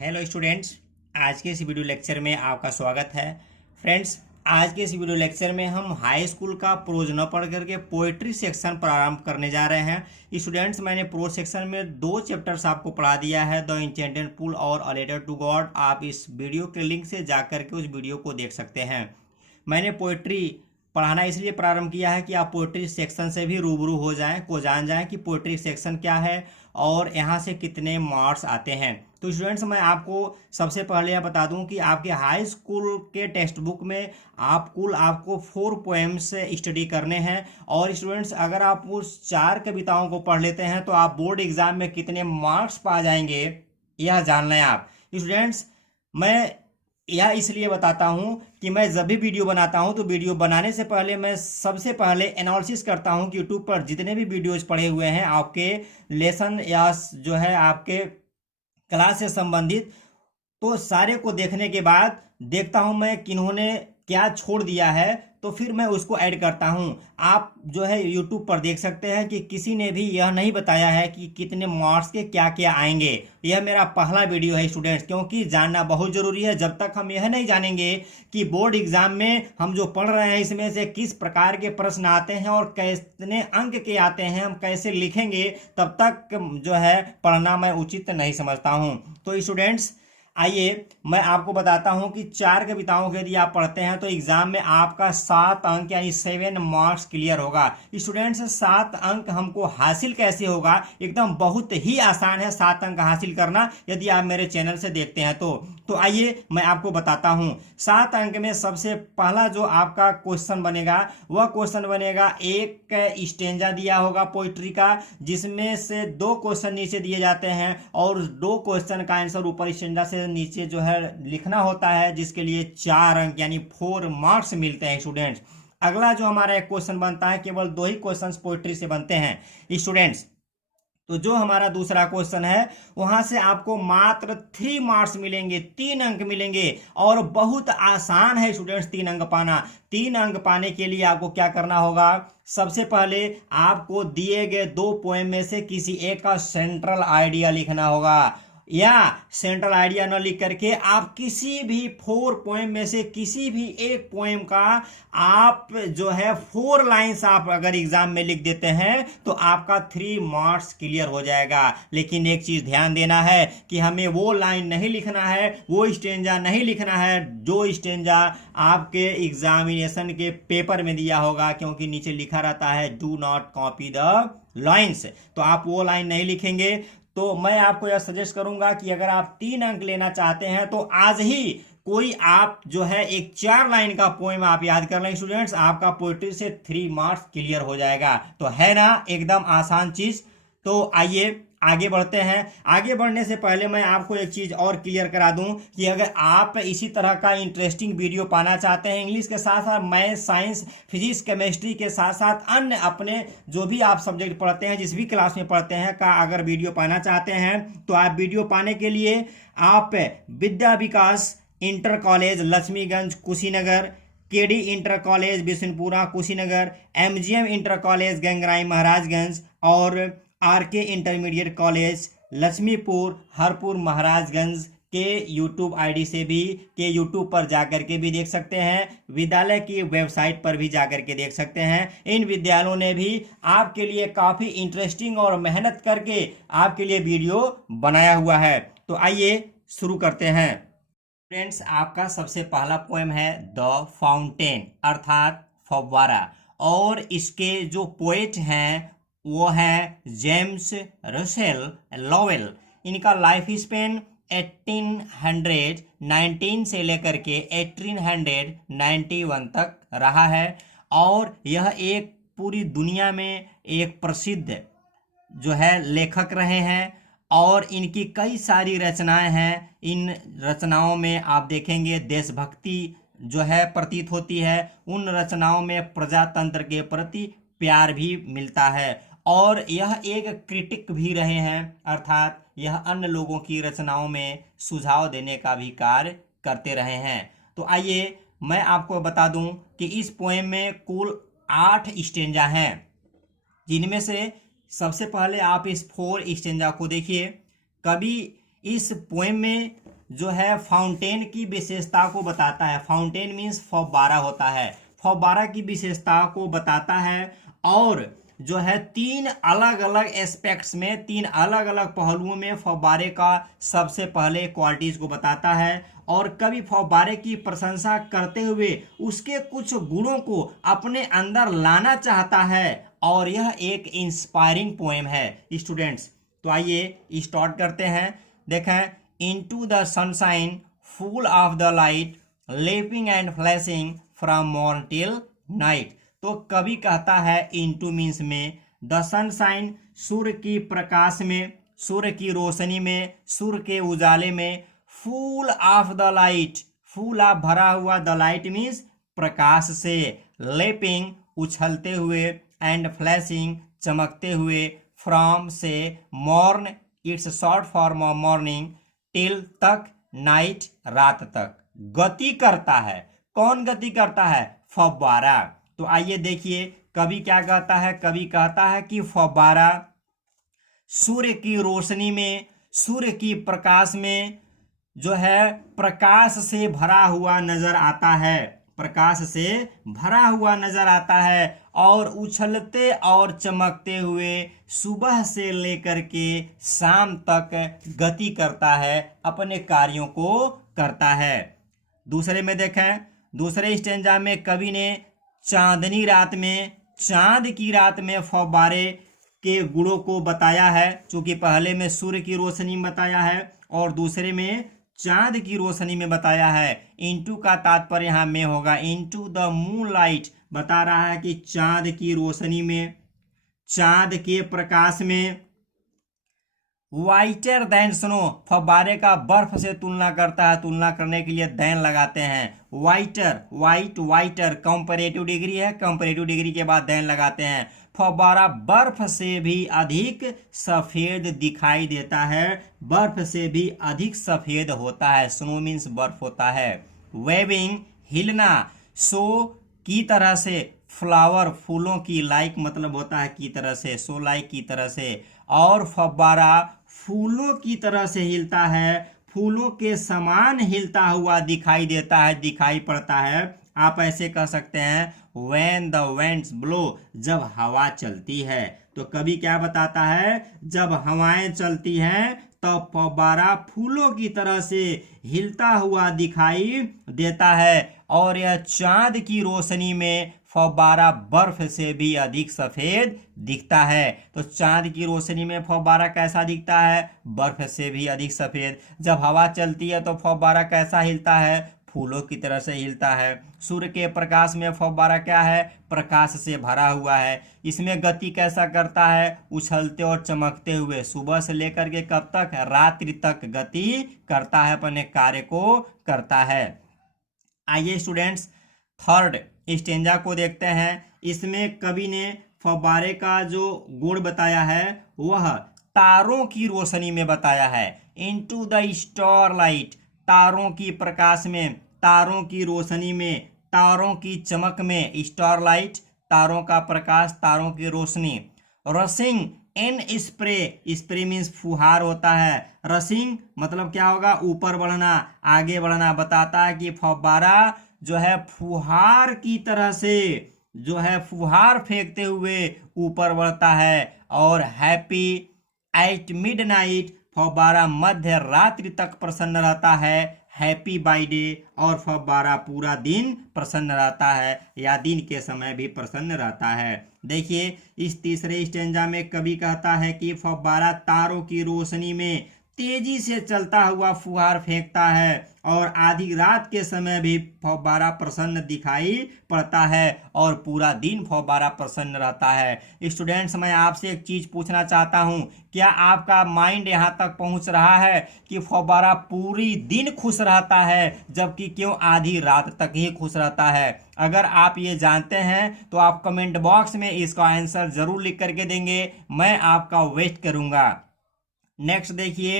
Hello students, आज के इस वीडियो लेक्चर में आपका स्वागत है। फ्रेंड्स, आज के इस वीडियो लेक्चर में हम हाई स्कूल का प्रोज न पढ़ करके पोएट्री सेक्शन प्रारंभ करने जा रहे हैं। स्टूडेंट्स, मैंने प्रोज सेक्शन में 2 चैप्टर्स आपको पढ़ा दिया है, द इंचेंटेड पूल और अ लेटर टू गॉड। आप इस वीडियो के लिंक से जा करके उस वीडियो को देख सकते हैं। मैंने पोएट्री पढ़ाना इसलिए प्रारंभ किया है कि आप पोएट्री सेक्शन से भी रूबरू हो जाएं, को जान जाएं कि पोएट्री सेक्शन क्या है और यहाँ से कितने मार्क्स आते हैं। तो स्टूडेंट्स, मैं आपको सबसे पहले यह बता दूं कि आपके हाई स्कूल के टेक्स्ट बुक में आपको 4 पोएम्स स्टडी करने हैं। और स्टूडेंट्स, अगर आप उस 4 कविताओं को पढ़ लेते हैं तो आप बोर्ड एग्जाम में कितने मार्क्स पा जाएंगे, यह जानना है आप। स्टूडेंट्स, मैं यह इसलिए बताता हूं कि मैं जब भी वीडियो बनाता हूं तो वीडियो बनाने से पहले मैं सबसे पहले एनालिसिस करता हूं कि यूट्यूब पर जितने भी वीडियोज पड़े हुए हैं आपके लेसन या जो है आपके क्लास से संबंधित, तो सारे को देखने के बाद देखता हूं मैं किन्होंने क्या छोड़ दिया है, तो फिर मैं उसको ऐड करता हूं। आप जो है YouTube पर देख सकते हैं कि किसी ने भी यह नहीं बताया है कि कितने मार्क्स के क्या क्या आएंगे। यह मेरा पहला वीडियो है स्टूडेंट्स, क्योंकि जानना बहुत जरूरी है। जब तक हम यह नहीं जानेंगे कि बोर्ड एग्जाम में हम जो पढ़ रहे हैं इसमें से किस प्रकार के प्रश्न आते हैं और कितने अंक के आते हैं, हम कैसे लिखेंगे, तब तक जो है पढ़ना मैं उचित नहीं समझता हूं। तो स्टूडेंट्स, आइए मैं आपको बताता हूं कि 4 कविताओं के यदि आप पढ़ते हैं तो एग्जाम में आपका 7 अंक यानी 7 मार्क्स क्लियर होगा। स्टूडेंट्स, 7 अंक हमको हासिल कैसे होगा? एकदम बहुत ही आसान है 7 अंक हासिल करना, यदि आप मेरे चैनल से देखते हैं तो आइए मैं आपको बताता हूं। 7 अंक में सबसे पहला जो आपका क्वेश्चन बनेगा वह क्वेश्चन बनेगा, एक स्टेंजा दिया होगा पोइट्री का, जिसमें से 2 क्वेश्चन नीचे दिए जाते हैं और 2 क्वेश्चन का आंसर ऊपर स्टेंजा से नीचे जो है लिखना होता है, जिसके लिए 4 अंक यानी 4 मार्क्स मिलते हैं स्टूडेंट्स। अगला जो हमारा एक क्वेश्चन बनता है, केवल 2 ही क्वेश्चंस पोइट्री से बनते हैं स्टूडेंट्स। तो जो हमारा दूसरा क्वेश्चन है वहां से आपको मात्र 3 मार्क्स मिलेंगे, 3 अंक मिलेंगे। और बहुत आसान है स्टूडेंट्स 3 अंक पाना। 3 अंक पाने के लिए आपको क्या करना होगा? सबसे पहले आपको दिए गए 2 पोएम में से किसी एक का सेंट्रल आइडिया लिखना होगा, या सेंट्रल आइडिया न लिख करके आप किसी भी 4 पोएम में से किसी भी एक पोएम का आप जो है 4 लाइंस आप अगर एग्जाम में लिख देते हैं तो आपका 3 मार्क्स क्लियर हो जाएगा। लेकिन एक चीज ध्यान देना है कि हमें वो लाइन नहीं लिखना है, वो स्टेंजा नहीं लिखना है जो स्टेंजा आपके एग्जामिनेशन के पेपर में दिया होगा, क्योंकि नीचे लिखा रहता है do not copy the lines. तो आप वो लाइन नहीं लिखेंगे। तो मैं आपको यह सजेस्ट करूंगा कि अगर आप 3 अंक लेना चाहते हैं तो आज ही कोई आप जो है एक 4 लाइन का पोएम आप याद कर लें स्टूडेंट्स, आपका पोएट्री से 3 मार्क्स क्लियर हो जाएगा। तो है ना एकदम आसान चीज। तो आइए आगे बढ़ते हैं। आगे बढ़ने से पहले मैं आपको एक चीज और क्लियर करा दूं कि अगर आप इसी तरह का इंटरेस्टिंग वीडियो पाना चाहते हैं, इंग्लिश के साथ साथ मैथ, साइंस, फिजिक्स, केमिस्ट्री के साथ साथ अन्य अपने जो भी आप सब्जेक्ट पढ़ते हैं, जिस भी क्लास में पढ़ते हैं का अगर वीडियो पाना चाहते हैं, तो आप वीडियो पाने के लिए आप Vidya Vikas inter college Laxmiganj Kushinagar, KD inter college Bishanpura Kushinagar, MGM inter college Gangrai Maharajganj और RK intermediate college Laxmipur Harpur Maharajganj के यूट्यूब आईडी से भी के यूट्यूब पर जाकर के भी देख सकते हैं, विद्यालय की वेबसाइट पर भी जाकर के देख सकते हैं। इन विद्यालयों ने भी आपके लिए काफ़ी इंटरेस्टिंग और मेहनत करके आपके लिए वीडियो बनाया हुआ है। तो आइए शुरू करते हैं। फ्रेंड्स, आपका सबसे पहला पोएम है द फाउंटेन अर्थात फव्वारा, और इसके जो पोएट हैं वो है जेम्स रसेल लॉवेल। इनका लाइफ स्पेन 1819 से लेकर के 1891 तक रहा है, और यह एक पूरी दुनिया में एक प्रसिद्ध जो है लेखक रहे हैं। और इनकी कई सारी रचनाएं हैं। इन रचनाओं में आप देखेंगे देशभक्ति जो है प्रतीत होती है, उन रचनाओं में प्रजातंत्र के प्रति प्यार भी मिलता है, और यह एक क्रिटिक भी रहे हैं, अर्थात यह अन्य लोगों की रचनाओं में सुझाव देने का भी कार्य करते रहे हैं। तो आइए मैं आपको बता दूं कि इस पोएम में कुल 8 स्टेंजा हैं, जिनमें से सबसे पहले आप इस 4 स्टेंजा को देखिए। कवि इस पोएम में जो है फाउंटेन की विशेषता को बताता है। फाउंटेन मीन्स फव्वारा होता है, फव्वारा की विशेषता को बताता है। और जो है तीन अलग अलग एस्पेक्ट्स में, तीन अलग अलग पहलुओं में फव्वारे का सबसे पहले क्वालिटीज को बताता है। और कभी फव्वारे की प्रशंसा करते हुए उसके कुछ गुणों को अपने अंदर लाना चाहता है, और यह एक इंस्पायरिंग पोएम है स्टूडेंट्स। तो आइए स्टार्ट करते हैं। देखें, into the sunshine full of the light lapping and flashing from morn till night. तो कवि कहता है इनटू मीन्स में, द सनशाइन सूर्य की प्रकाश में, सूर्य की रोशनी में, सूर्य के उजाले में, full of the light, full of भरा हुआ, द लाइट मीन्स प्रकाश से, लेपिंग उछलते हुए, एंड फ्लैशिंग चमकते हुए, फ्रॉम से, morn it's short form of morning, till तक, नाइट रात तक गति करता है। कौन गति करता है? फव्वारा। तो आइए देखिए कवि क्या कहता है। कवि कहता है कि फव्वारा सूर्य की रोशनी में, सूर्य की प्रकाश में जो है प्रकाश से भरा हुआ नजर आता है, प्रकाश से भरा हुआ नजर आता है, और उछलते और चमकते हुए सुबह से लेकर के शाम तक गति करता है, अपने कार्यों को करता है। दूसरे में देखें, दूसरे स्टेंजा में कवि ने चांदनी रात में, चांद की रात में फव्वारे के गुणों को बताया है। चूंकि पहले में सूर्य की रोशनी में बताया है और दूसरे में चांद की रोशनी में बताया है। इनटू का तात्पर्य यहाँ में होगा, इनटू द मून लाइट, बता रहा है कि चांद की रोशनी में, चांद के प्रकाश में। वाइटर देन स्नो, फव्वारे का बर्फ से तुलना करता है, तुलना करने के लिए देन लगाते हैं। वाइटर, वाइट, वाइटर कंपैरेटिव डिग्री है, कंपैरेटिव डिग्री के बाद देन लगाते हैं। फव्वारा बर्फ से भी अधिक सफेद दिखाई देता है, बर्फ से भी अधिक सफेद होता है। स्नो मीन्स बर्फ होता है। वेविंग हिलना, सो की तरह से, फ्लावर फूलों की, लाइक मतलब होता है की तरह से, सो लाइक की तरह से। और फव्वारा फूलों की तरह से हिलता है, फूलों के समान हिलता हुआ दिखाई देता है, दिखाई पड़ता है। आप ऐसे कह सकते हैं when the winds blow, जब हवा चलती है। तो कवि क्या बताता है, जब हवाएं चलती हैं तो फव्वारा फूलों की तरह से हिलता हुआ दिखाई देता है, और यह चांद की रोशनी में फव्वारा बर्फ से भी अधिक सफेद दिखता है। तो चांद की रोशनी में फव्वारा कैसा दिखता है? बर्फ से भी अधिक सफेद। जब हवा चलती है तो फव्वारा कैसा हिलता है? फूलों की तरह से हिलता है। सूर्य के प्रकाश में फव्वारा क्या है? प्रकाश से भरा हुआ है। इसमें गति कैसा करता है? उछलते और चमकते हुए, सुबह से लेकर के कब तक? रात्रि तक गति करता है, अपने कार्य को करता है। आइए स्टूडेंट्स थर्ड स्टेंजा को देखते हैं। इसमें कवि ने फव्वारे का जो गुण बताया है वह तारों की रोशनी में बताया है। इनटू द स्टार लाइट, तारों की प्रकाश में, तारों की रोशनी में, तारों की चमक में। स्टार लाइट तारों का प्रकाश, तारों की रोशनी। रशिंग इन स्प्रे, स्प्रे मीन्स फुहार होता है। रशिंग मतलब क्या होगा? ऊपर बढ़ना, आगे बढ़ना। बताता है कि फव्वारा जो है फुहार की तरह से, जो है फुहार फेंकते हुए ऊपर बढ़ता है। और हैप्पी एट मिडनाइट, फव्वारा मध्य रात्रि तक प्रसन्न रहता है। हैप्पी बाय डे, और फव्वारा पूरा दिन प्रसन्न रहता है, या दिन के समय भी प्रसन्न रहता है। देखिए इस तीसरे स्टेंजा में कवि कहता है कि फव्वारा तारों की रोशनी में तेजी से चलता हुआ फुहार फेंकता है, और आधी रात के समय भी फव्वारा प्रसन्न दिखाई पड़ता है, और पूरा दिन फव्वारा प्रसन्न रहता है। स्टूडेंट्स, मैं आपसे एक चीज पूछना चाहता हूं, क्या आपका माइंड यहां तक पहुंच रहा है कि फव्वारा पूरी दिन खुश रहता है, जबकि क्यों आधी रात तक ही खुश रहता है? अगर आप ये जानते हैं तो आप कमेंट बॉक्स में इसका आंसर जरूर लिख करके देंगे, मैं आपका वेट करूंगा। नेक्स्ट देखिए,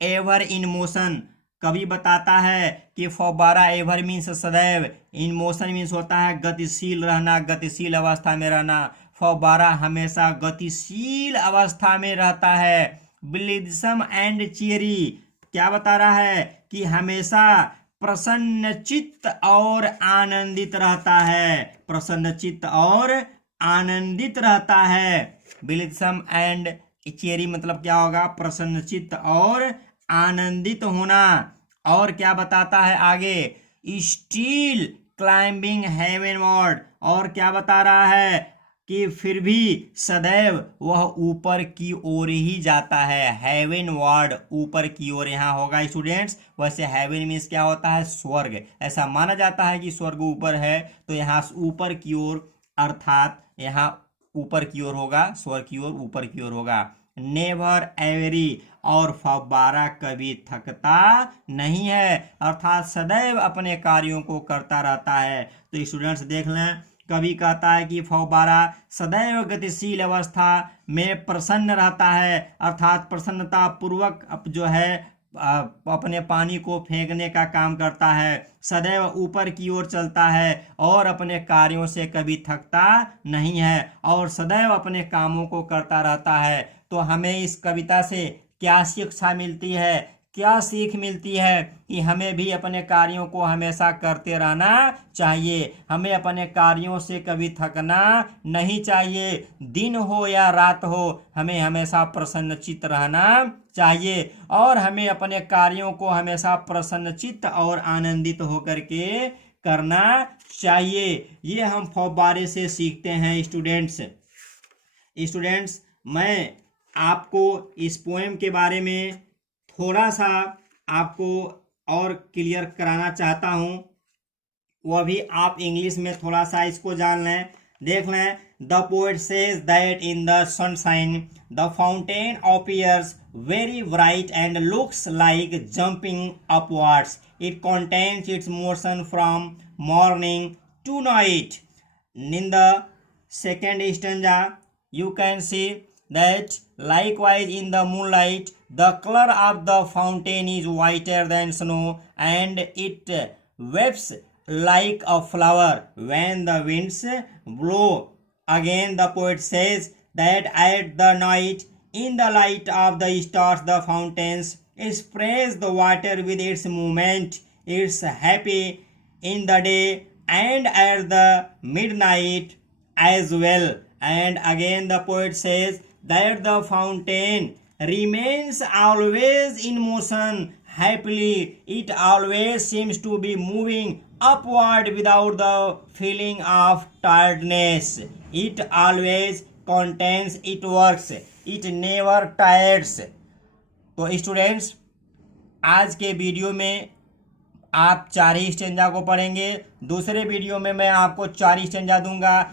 एवर इन मोशन, कवि बताता है कि फव्वारा एवर मीन्स सदैव, इन मोशन मीन्स होता है गतिशील रहना, गतिशील अवस्था में रहना। फव्वारा हमेशा गतिशील अवस्था में रहता है। ब्लिदसम एंड चेरी, क्या बता रहा है कि हमेशा प्रसन्नचित्त और आनंदित रहता है, प्रसन्नचित्त और आनंदित रहता है। बिलिसम एंड चेरी मतलब क्या होगा, प्रसन्नचित्त और आनंदित होना। और क्या बताता है आगे, स्टील क्लाइंबिंग हेवनवर्ड, और क्या बता रहा है कि फिर भी सदैव वह ऊपर की ओर ही जाता है, हेवन वर्ड ऊपर की ओर यहाँ होगा स्टूडेंट्स। वैसे हेवन मीन्स क्या होता है, स्वर्ग, ऐसा माना जाता है कि स्वर्ग ऊपर है, तो यहाँ ऊपर की ओर अर्थात यहाँ ऊपर की ओर होगा, स्वर्ग की ओर ऊपर की ओर होगा। नेवर एवरी, और फव्वारा कभी थकता नहीं है, अर्थात सदैव अपने कार्यों को करता रहता है। तो स्टूडेंट्स देख लें, कवि कहता है कि फव्वारा सदैव गतिशील अवस्था में प्रसन्न रहता है, अर्थात प्रसन्नता पूर्वक जो है अपने पानी को फेंकने का काम करता है, सदैव ऊपर की ओर चलता है और अपने कार्यों से कभी थकता नहीं है और सदैव अपने कामों को करता रहता है। तो हमें इस कविता से क्या शिक्षा मिलती है, क्या सीख मिलती है कि हमें भी अपने कार्यों को हमेशा करते रहना चाहिए, हमें अपने कार्यों से कभी थकना नहीं चाहिए, दिन हो या रात हो हमें हमेशा प्रसन्नचित्त रहना चाहिए और हमें अपने कार्यों को हमेशा प्रसन्नचित्त और आनंदित होकर के करना चाहिए। ये हम फव्वारे से सीखते हैं स्टूडेंट्स। मैं आपको इस पोएम के बारे में थोड़ा सा आपको और क्लियर कराना चाहता हूँ, वह भी आप इंग्लिश में थोड़ा सा इसको जान लें। देख लें, the poet says that in the sunshine the fountain appears very bright and looks like jumping upwards, it contains its motion from morning to night. In the second stanza you can see that likewise in the moonlight the color of the fountain is whiter than snow and it waves like a flower when the winds blow. Again the poet says that at the night in the light of the stars the fountains sprays the water with its movement. It's happy in the day and at the midnight as well. And again the poet says that the fountain remains always in motion happily, it always seems to be moving upward without the feeling of tiredness, it always contains, it works, it never tires. तो students आज के video में आप 4 ही stanza को पढ़ेंगे, दूसरे video में मैं आपको 4 ही स्टेंजा दूंगा।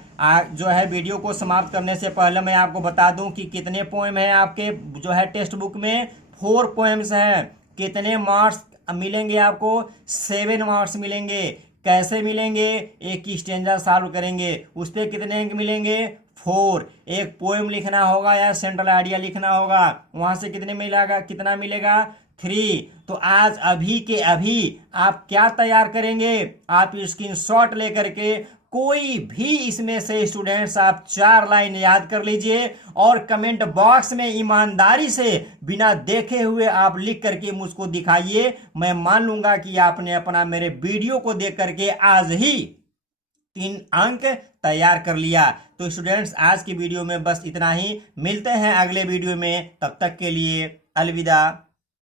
जो है वीडियो को समाप्त करने से पहले मैं आपको बता दूं कि कितने पोएम हैं आपके जो है टेक्स्ट बुक में, 4 पोएम्स हैं। कितने मार्क्स मिलेंगे आपको, 7 मार्क्स मिलेंगे। कैसे मिलेंगे, एक स्टेंजा सॉल्व करेंगे, उस पर कितने अंक मिलेंगे, 4। एक पोएम लिखना होगा या सेंट्रल आइडिया लिखना होगा, वहां से कितने मिलेगा, कितना मिलेगा, 3। तो आज अभी के अभी आप क्या तैयार करेंगे, आप स्क्रीनशॉट लेकर के कोई भी इसमें से स्टूडेंट्स आप 4 लाइन याद कर लीजिए और कमेंट बॉक्स में ईमानदारी से बिना देखे हुए आप लिख करके मुझको दिखाइए। मैं मान लूंगा कि आपने अपना मेरे वीडियो को देख करके आज ही 3 अंक तैयार कर लिया। तो स्टूडेंट्स आज की वीडियो में बस इतना ही, मिलते हैं अगले वीडियो में, तब तक के लिए अलविदा।